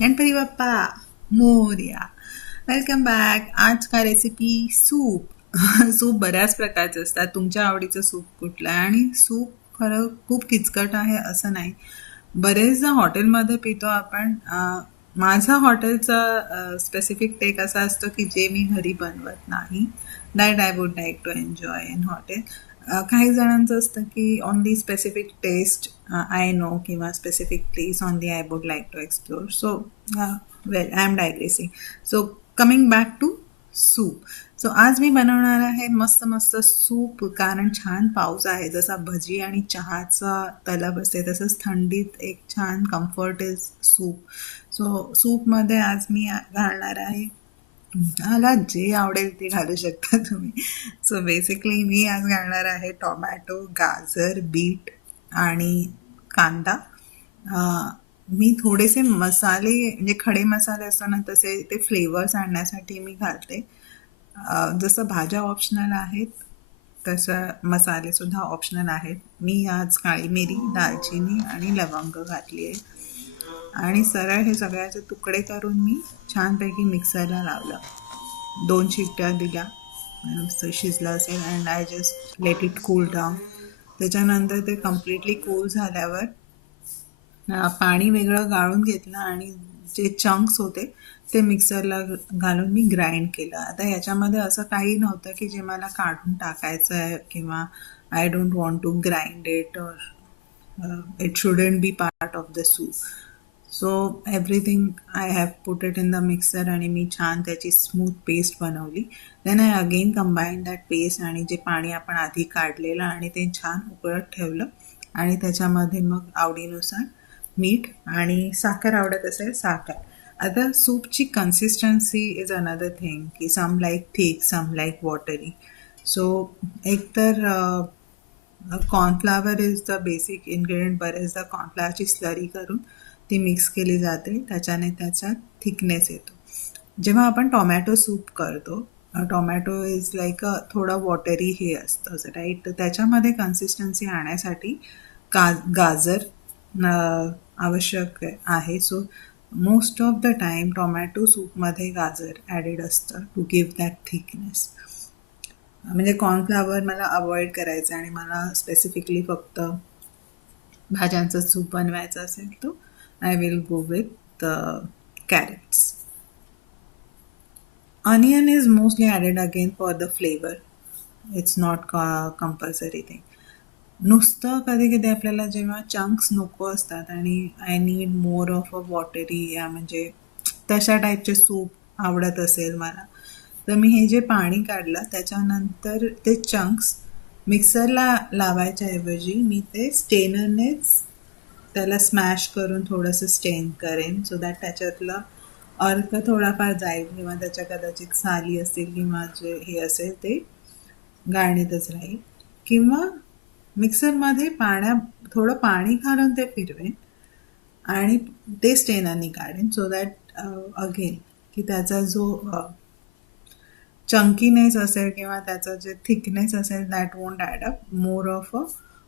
Ganpati Bappa Morya. Welcome back. आज का recipe soup. Soup बऱ्याच प्रकारचे असतात. तुमच्या आवडीचं सूप कुठलं आहे? आणि सूप खरं खूप किचकट आहे असं नाही. बरेचदा हॉटेलमध्ये पितो आपण. माझा हॉटेलचा स्पेसिफिक टेक असा असतो की जे मी घरी बनवत नाही, that I would like to enjoy in hotel. काही जणांचं असतं की on the specific taste I know किंवा specific place on the I would like to explore. So well, I am digressing. So coming back to soup. So आज मी बनवणार आहे मस्त मस्त सूप. कारण छान पाऊस आहे. जसा भजी आणि चहाचा तलब असते तसंच थंडीत एक छान कम्फर्ट इज सूप. सो सूपमध्ये आज मी घालणार आहे, तुम्हाला जे आवडेल ते घालू शकता तुम्ही. सो बेसिकली मी आज घालणार आहे टोमॅटो, गाजर, बीट आणि कांदा. मी थोडेसे मसाले म्हणजे खडे मसाले असताना तसे ते फ्लेवर्स आणण्यासाठी मी घालते. जसं भाज्या ऑप्शनल आहेत तसं मसालेसुद्धा ऑप्शनल आहेत. मी आज काळी मिरी, दालचिनी आणि लवंग घातली आहे आणि सरळ हे सगळ्याचे तुकडे करून मी छानपैकी मिक्सरला लावलं. 2 शिट्ट्या दिल्या, मस्त शिजलं असेल and I just let it cool down. त्याच्यानंतर ते कम्प्लिटली कूल झाल्यावर पाणी वेगळं गाळून घेतलं आणि जे चंक्स होते ते मिक्सरला घालून मी ग्राइंड केलं. आता याच्यामध्ये असं काही नव्हतं की जे मला काढून टाकायचं आहे किंवा I don't want to grind it और it shouldn't be part of the soup. So everything I have put it in the mixer आणि मी छान त्याची स्मूथ पेस्ट बनवली. Then I again combine that paste आणि जे पाणी आपण आधी काढलेलं आणि ते छान उकळत ठेवलं आणि त्याच्यामध्ये मग आवडीनुसार मीठ आणि साखर आवडत असेल साखर. आता सूपची कन्सिस्टन्सी इज अनदर थिंग की सम लाईक थिक, सम लाईक वॉटरी. सो एकतर cornflour is the basic ingredient. बरेचदा कॉर्नफ्लावरची स्लरी करून ती मिक्स केली जाते, त्याच्याने त्याचा थिकनेस येतो. जेव्हा आपण टॉमॅटो सूप करतो, टॉमॅटो इज लाईक थोडं वॉटरी हे असतं राईट. तर त्याच्यामध्ये कन्सिस्टन्सी आणण्यासाठी गाजर आवश्यक आहे. So most of the time tomato सूपमध्ये गाजर ॲडेड असतं टू गिव्ह दॅट थिकनेस. म्हणजे कॉर्नफ्लावर मला अवॉइड करायचं आणि मला स्पेसिफिकली फक्त भाज्यांचं सूप बनवायचं असेल तर I will go with the carrots. Onion is mostly added again for the flavor. It's not compulsory thing. नुसतं कधी कधी आपल्याला जेव्हा चंक्स नको असतात आणि I need more of a watery या म्हणजे तशा टाईपचे सूप आवडत असेल मला, तर मी हे जे पाणी काढलं त्याच्यानंतर ते चंक्स मिक्सरला लावायच्या ऐवजी मी ते स्टेनरनेच त्याला स्मॅश करून थोडंसं स्टेन करेन सो दॅट त्याच्यातलं अर्क थोडाफार जाईल किंवा त्याच्या कदाचित साली असतील किंवा जे हे असेल ते गाळणीतच राहील. किंवा मिक्सरमध्ये थोडं पाणी घालून ते फिरवेन आणि ते स्टेनरनी काढेन सो दॅट अगेन की त्याचा जो चंकीनेस असेल किंवा त्याचं जे थिकनेस असेल that won't add up. More of a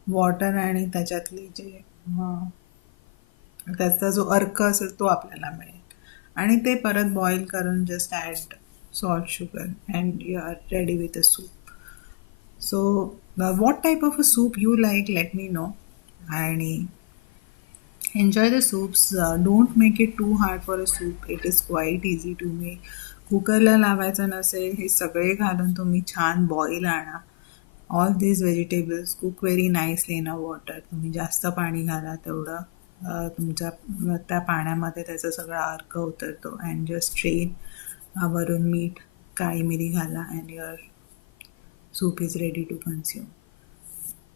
water आणि त्याच्यातली जे त्याचा जो अर्क असेल तो आपल्याला मिळेल आणि ते परत बॉईल करून just add salt sugar and you are ready with a soup. So, what type of a soup you like, let me know. And enjoy the soups. Don't make it too hard for a soup. It is quite easy to make. कुकरला लावायचं नसेल, हे सगळे घालून तुम्ही छान boil आणा. All these vegetables cook very nicely in a water. तुम्ही जास्त पाणी घाला तेवढं तुमच्या त्या पाण्यामध्ये त्याचा सगळा अर्क उतरतो. अँड जस्ट स्ट्रेन, वरून मीठ, काळी मिरी घाला and your soup is ready to consume.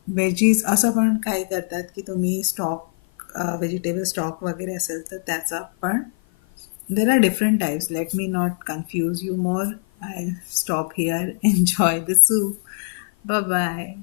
Veggies असं पण काही करतात की तुम्ही स्टॉक व्हेजिटेबल स्टॉक वगैरे असेल तर त्याचा पण there are different types. Let me not confuse you more. I stop here. Enjoy the soup. Bye bye.